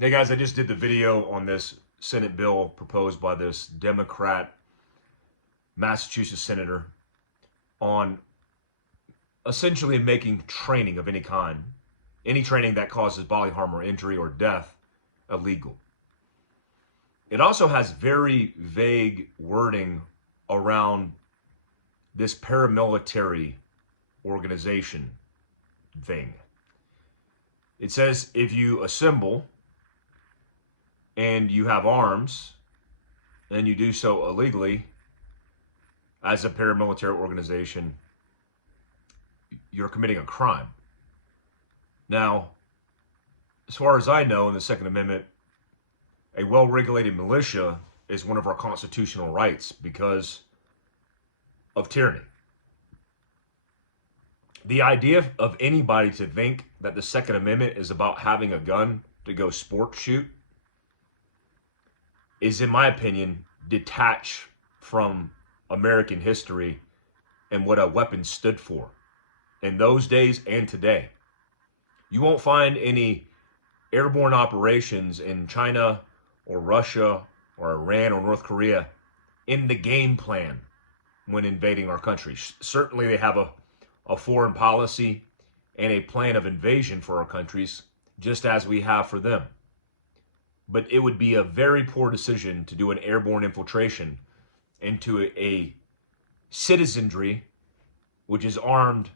Hey guys, I just did the video on this Senate bill proposed by this Democrat Massachusetts senator on essentially making training of any kind, any training that causes bodily harm or injury or death, illegal. It also has very vague wording around this paramilitary organization thing. It says if you assemble and you have arms and you do so illegally as a paramilitary organization, you're committing a crime. Now, as far as I know, in the Second Amendment, a well-regulated militia is one of our constitutional rights because of tyranny. The idea of anybody to think that the Second Amendment is about having a gun to go sport shoot is, in my opinion, detached from American history and what a weapon stood for in those days and today. You won't find any airborne operations in China or Russia or Iran or North Korea in the game plan when invading our country. Certainly they have a foreign policy and a plan of invasion for our countries, just as we have for them. But it would be a very poor decision to do an airborne infiltration into a citizenry which is armed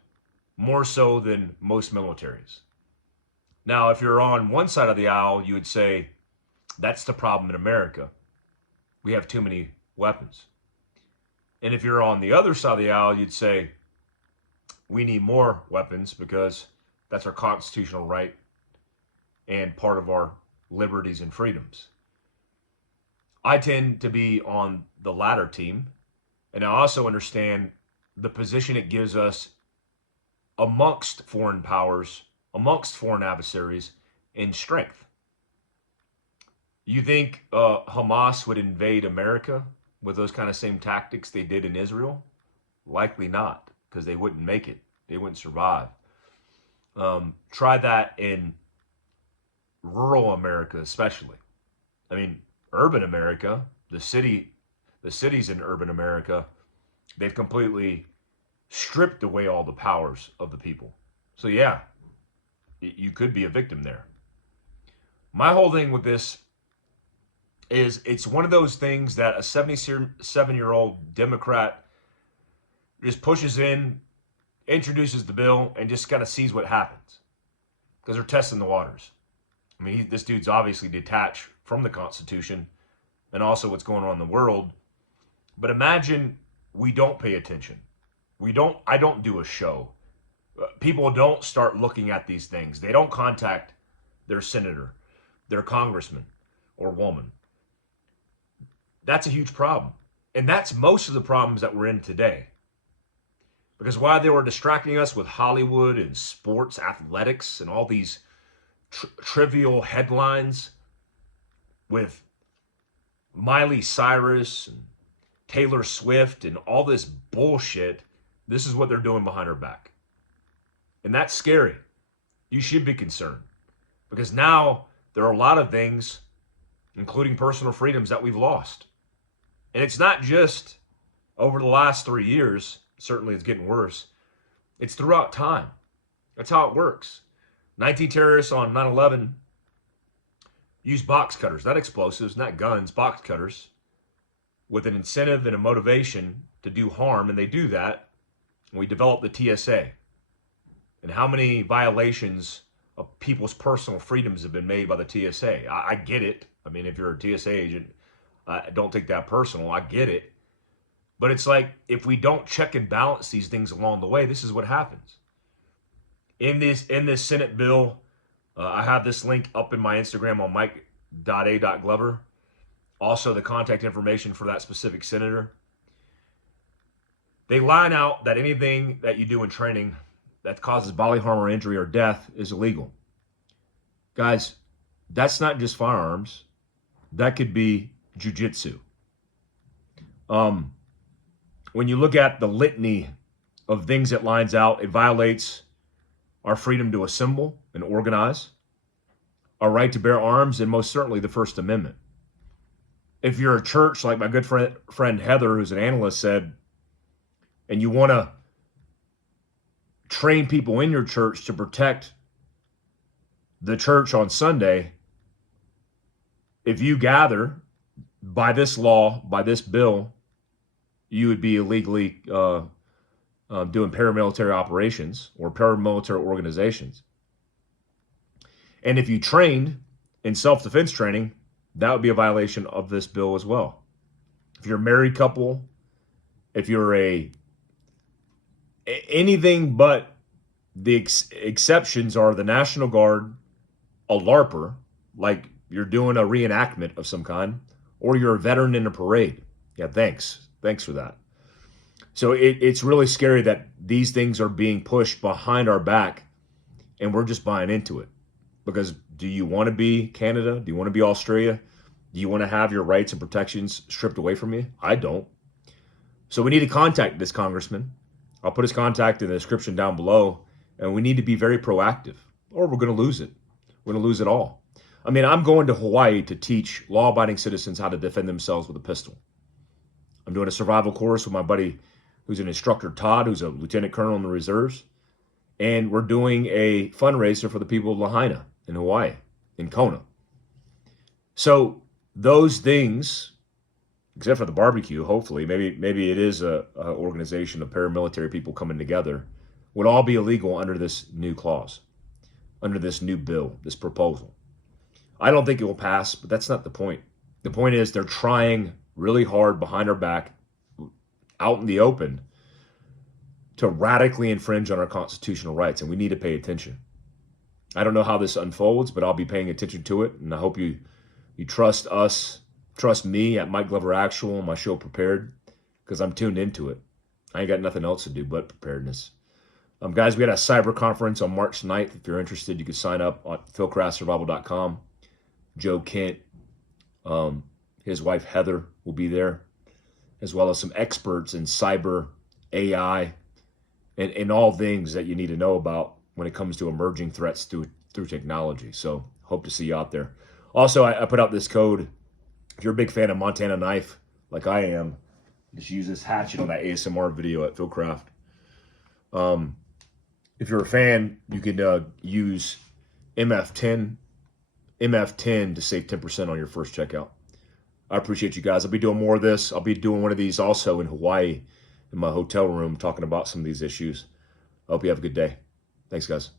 more so than most militaries. Now, if you're on one side of the aisle, you would say, that's the problem in America. We have too many weapons. And if you're on the other side of the aisle, you'd say, we need more weapons because that's our constitutional right and part of our liberties and freedoms. I tend to be on the latter team, and I also understand the position it gives us amongst foreign powers, amongst foreign adversaries, in strength. You think Hamas would invade America with those kind of same tactics they did in Israel? Likely not, because they wouldn't make it. They wouldn't survive. Try that in rural America, especially. I mean, urban America, the cities in urban America, they've completely stripped away all the powers of the people. So yeah, you could be a victim there. My whole thing with this is it's one of those things that a 77-year-old Democrat just pushes in, introduces the bill, and just kind of sees what happens. Because they're testing the waters. I mean, this dude's obviously detached from the Constitution and also what's going on in the world. But imagine we don't pay attention. I don't do a show. People don't start looking at these things. They don't contact their senator, their congressman or woman. That's a huge problem. And that's most of the problems that we're in today. Because while they were distracting us with Hollywood and sports, athletics, and all these trivial headlines with Miley Cyrus and Taylor Swift and all this bullshit, this is what they're doing behind our back. And that's scary. You should be concerned. Because now there are a lot of things, including personal freedoms, that we've lost. And it's not just over the last 3 years. Certainly it's getting worse. It's throughout time. That's how it works. 19 terrorists on 9/11 used box cutters, not explosives, not guns, box cutters, with an incentive and a motivation to do harm, and they do that. And we develop the TSA. And how many violations of people's personal freedoms have been made by the TSA? I get it. I mean, if you're a TSA agent, don't take that personal. I get it. But it's like, if we don't check and balance these things along the way, this is what happens. In this Senate bill, I have this link up in my Instagram on mike.a.glover. Also, the contact information for that specific senator. They line out that anything that you do in training that causes bodily harm or injury or death is illegal. Guys, that's not just firearms. That could be jujitsu. When you look at the litany of things it lines out, it violates our freedom to assemble and organize, a right to bear arms, and most certainly the First Amendment. If you're a church, like my good friend Heather, who's an analyst, said, and you want to train people in your church to protect the church on Sunday, if you gather by this law, by this bill, you would be illegally doing paramilitary operations or paramilitary organizations. And if you trained in self-defense training, that would be a violation of this bill as well. If you're a married couple, if you're anything but the exceptions are the National Guard, a LARPer, like you're doing a reenactment of some kind, or you're a veteran in a parade. Yeah, thanks for that. So it's really scary that these things are being pushed behind our back and we're just buying into it. Because do you want to be Canada? Do you want to be Australia? Do you want to have your rights and protections stripped away from you? I don't. So we need to contact this congressman. I'll put his contact in the description down below. And we need to be very proactive, or we're going to lose it. We're going to lose it all. I mean, I'm going to Hawaii to teach law-abiding citizens how to defend themselves with a pistol. I'm doing a survival course with my buddy who's an instructor, Todd, who's a lieutenant colonel in the reserves. And we're doing a fundraiser for the people of Lahaina in Hawaii, in Kona. So those things, except for the barbecue, hopefully, maybe it is a organization of paramilitary people coming together, would all be illegal under this new clause, under this new bill, this proposal. I don't think it will pass, but that's not the point. The point is they're trying really hard behind our back, out in the open, to radically infringe on our constitutional rights, and we need to pay attention. I don't know how this unfolds, but I'll be paying attention to it, and I hope you trust us, trust me at Mike Glover Actual, my show Prepared, because I'm tuned into it. I ain't got nothing else to do but preparedness. Guys, we got a cyber conference on March 9th. If you're interested, you can sign up on philcraftsurvival.com. Joe Kent, his wife Heather will be there, as well as some experts in cyber, AI, and all things that you need to know about when it comes to emerging threats through technology. So hope to see you out there. Also, I put out this code. If you're a big fan of Montana Knife, like I am, just use this hatchet on that ASMR video at Philcraft. If you're a fan, you can use MF10 to save 10% on your first checkout. I appreciate you guys. I'll be doing more of this. I'll be doing one of these also in Hawaii in my hotel room, talking about some of these issues. I hope you have a good day. Thanks, guys.